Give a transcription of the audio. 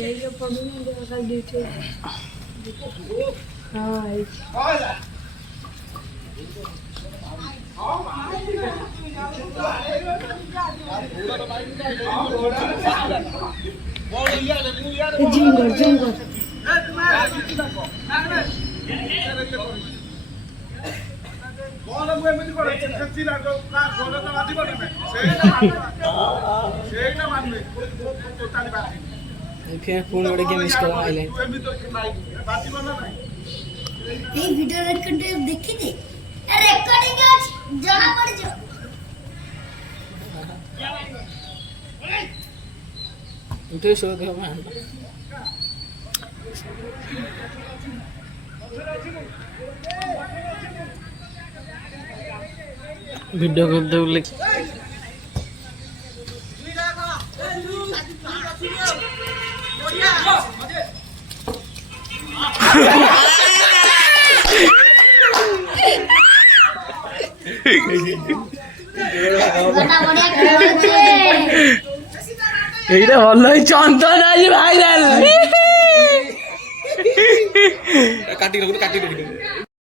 এইটা পড়ুন দেখা দিয়েছে হ্যাঁ জিঙ্গর জিঙ্গর ফোন করে গিয়ে মিস করা হইলে এই ভিডিও রেকর্ডিং দেখি দে রেকর্ডিং আছে জনা পড়ছো উঠে শো দেবো ভিডিও করতে বলে এইটা বললো চন্দন আজ ভাইরাল কাটি কাটি